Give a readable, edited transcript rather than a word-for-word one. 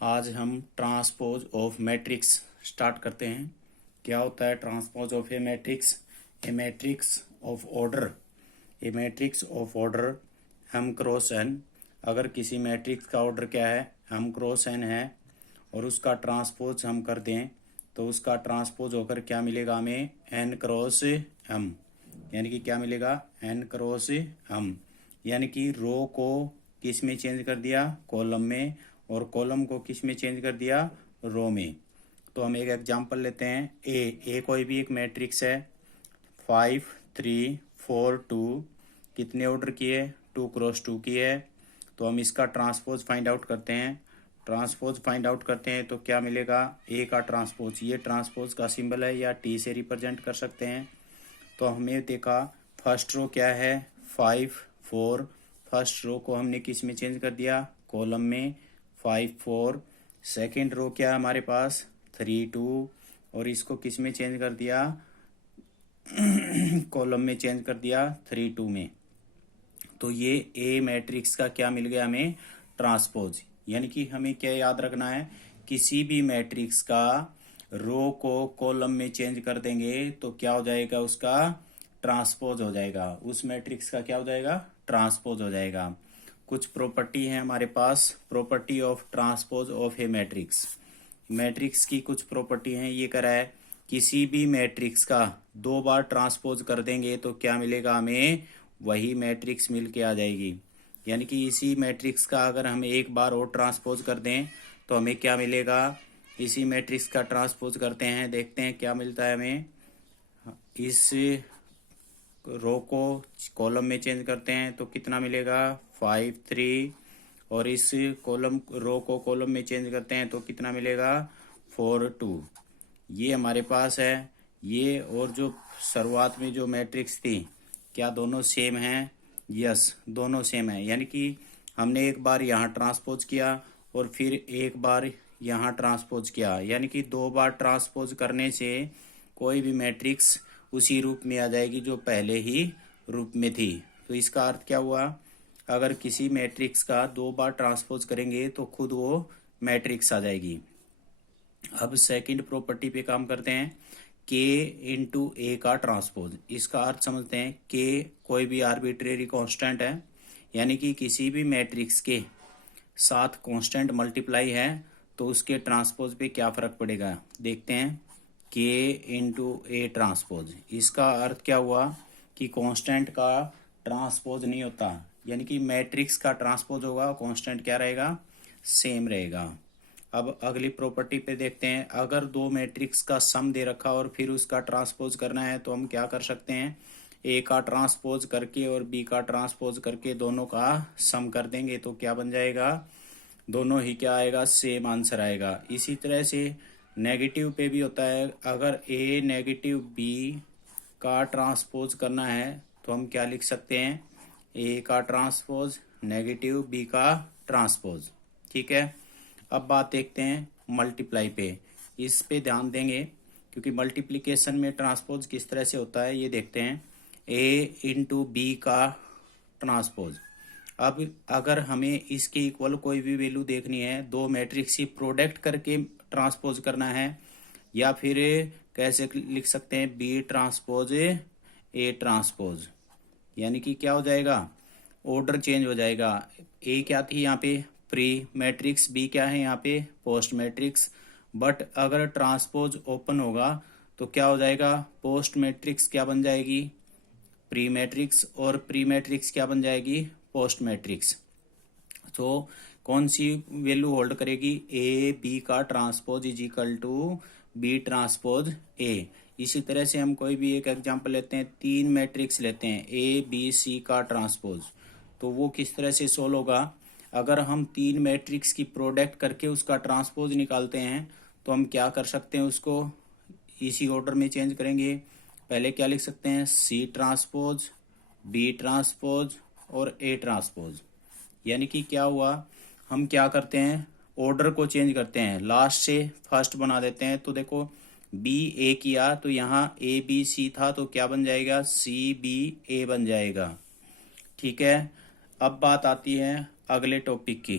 आज हम transpose of matrix start करते हैं। क्या होता है transpose of a matrix? A matrix of order, A matrix of order m cross n। अगर किसी मैट्रिक्स का ऑर्डर क्या है, m क्रॉस n है, और उसका ट्रांसपोज हम कर दें तो उसका ट्रांसपोज होकर क्या मिलेगा हमें? n cross m। यानी कि क्या मिलेगा? n cross m। यानी कि रो को किस में चेंज कर दिया? कॉलम में। और कॉलम को किस में चेंज कर दिया? रो में। तो हम एक एग्जांपल लेते हैं। ए कोई भी एक मैट्रिक्स है, 5 3 4 2। कितने ऑर्डर की है? 2 क्रॉस 2 की है। तो हम इसका ट्रांसपोज फाइंड आउट करते हैं। ट्रांसपोज फाइंड आउट करते हैं तो क्या मिलेगा? ए का ट्रांसपोज, ये ट्रांसपोज का सिंबल है या टी से रिप्रेजेंट कर सकते हैं। तो हमें देखा फर्स्ट रो क्या है? 5 4। फर्स्ट रो को हमने किस में चेंज कर दिया? कॉलम में। 5 4। सेकेंड रो क्या है हमारे पास? 3 2। और इसको किस में चेंज कर दिया? कॉलम में चेंज कर दिया 3 2 में। तो ये ए मैट्रिक्स का क्या मिल गया हमें? ट्रांसपोज। यानी कि हमें क्या याद रखना है? किसी भी मैट्रिक्स का रो को कॉलम में चेंज कर देंगे तो क्या हो जाएगा? उसका ट्रांसपोज हो जाएगा। उस मैट्रिक्स का क्या हो जाएगा? ट्रांसपोज हो जाएगा। कुछ प्रॉपर्टी है हमारे पास, property of transpose of a matrix. Matrix की कुछ प्रॉपर्टी है। ये करा है किसी भी मैट्रिक्स का 2 बार ट्रांसपोज कर देंगे तो क्या मिलेगा हमें? वही मैट्रिक्स मिल के आ जाएगी। यानी कि इसी मैट्रिक्स का अगर हम एक बार और ट्रांसपोज कर दें तो हमें क्या मिलेगा? इसी मैट्रिक्स का ट्रांसपोज करते हैं, देखते हैं क्या मिलता है हमें। इस रो को कॉलम में चेंज करते हैं तो कितना मिलेगा? 5 3। और इस कॉलम रो को कॉलम में चेंज करते हैं तो कितना मिलेगा? 4 2। ये हमारे पास है। ये और जो शुरुआत में जो मैट्रिक्स थी, क्या दोनों सेम हैं? यस, दोनों सेम है। यानी कि हमने एक बार यहाँ ट्रांसपोज किया और फिर एक बार यहाँ ट्रांसपोज किया। यानी कि 2 बार ट्रांसपोज करने से कोई भी मैट्रिक्स उसी रूप में आ जाएगी जो पहले ही रूप में थी। तो इसका अर्थ क्या हुआ? अगर किसी मैट्रिक्स का 2 बार ट्रांसपोज करेंगे तो खुद वो मैट्रिक्स आ जाएगी। अब सेकंड प्रॉपर्टी पे काम करते हैं, के इंटू ए का ट्रांसपोज। इसका अर्थ समझते हैं। के कोई भी आर्बिट्रेरी कांस्टेंट है, यानी कि किसी भी मैट्रिक्स के साथ कांस्टेंट मल्टीप्लाई है तो उसके ट्रांसपोज पे क्या फर्क पड़ेगा देखते हैं। के इंटू ए ट्रांसपोज, इसका अर्थ क्या हुआ कि कांस्टेंट का ट्रांसपोज नहीं होता। यानी कि मैट्रिक्स का ट्रांसपोज होगा, कांस्टेंट क्या रहेगा? सेम रहेगा। अब अगली प्रॉपर्टी पे देखते हैं। अगर 2 मैट्रिक्स का सम दे रखा और फिर उसका ट्रांसपोज करना है तो हम क्या कर सकते हैं? ए का ट्रांसपोज करके और बी का ट्रांसपोज करके दोनों का सम कर देंगे तो क्या बन जाएगा? दोनों ही क्या आएगा? सेम आंसर आएगा। इसी तरह से नेगेटिव पे भी होता है। अगर ए नेगेटिव बी का ट्रांसपोज करना है तो हम क्या लिख सकते हैं? ए का ट्रांसपोज नेगेटिव बी का ट्रांसपोज। ठीक है। अब बात देखते हैं मल्टीप्लाई पे। इस पे ध्यान देंगे क्योंकि मल्टीप्लिकेशन में ट्रांसपोज किस तरह से होता है ये देखते हैं। ए इंटू बी का ट्रांसपोज। अब अगर हमें इसके इक्वल कोई भी वैल्यू देखनी है, 2 मैट्रिक्स की प्रोडक्ट करके ट्रांसपोज करना है, या फिर कैसे लिख सकते हैं? B transpose A transpose. यानी कि क्या हो जाएगा? ऑर्डर चेंज हो जाएगा। ए क्या थी यहाँ पे? Pre matrix. बी क्या है यहाँ पे? Post matrix. बट अगर ट्रांसपोज ओपन होगा तो क्या हो जाएगा? पोस्ट मैट्रिक्स क्या बन जाएगी? Pre matrix. और प्री मैट्रिक्स क्या बन जाएगी? Post matrix. तो कौन सी वैल्यू होल्ड करेगी? ए बी का transpose is equal to B transpose A. इसी तरह से हम कोई भी एक एग्जांपल लेते हैं। 3 मैट्रिक्स लेते हैं, ए बी सी का ट्रांसपोज। तो वो किस तरह से सोल्व होगा? अगर हम 3 मैट्रिक्स की प्रोडक्ट करके उसका ट्रांसपोज निकालते हैं तो हम क्या कर सकते हैं? उसको इसी ऑर्डर में चेंज करेंगे। पहले क्या लिख सकते हैं? सी ट्रांसपोज, बी ट्रांसपोज और ए ट्रांसपोज। यानी कि क्या हुआ? हम क्या करते हैं? ऑर्डर को चेंज करते हैं, लास्ट से फर्स्ट बना देते हैं। तो देखो बी ए किया तो यहाँ ए बी सी था तो क्या बन जाएगा? सी बी ए बन जाएगा। ठीक है। अब बात आती है अगले टॉपिक की।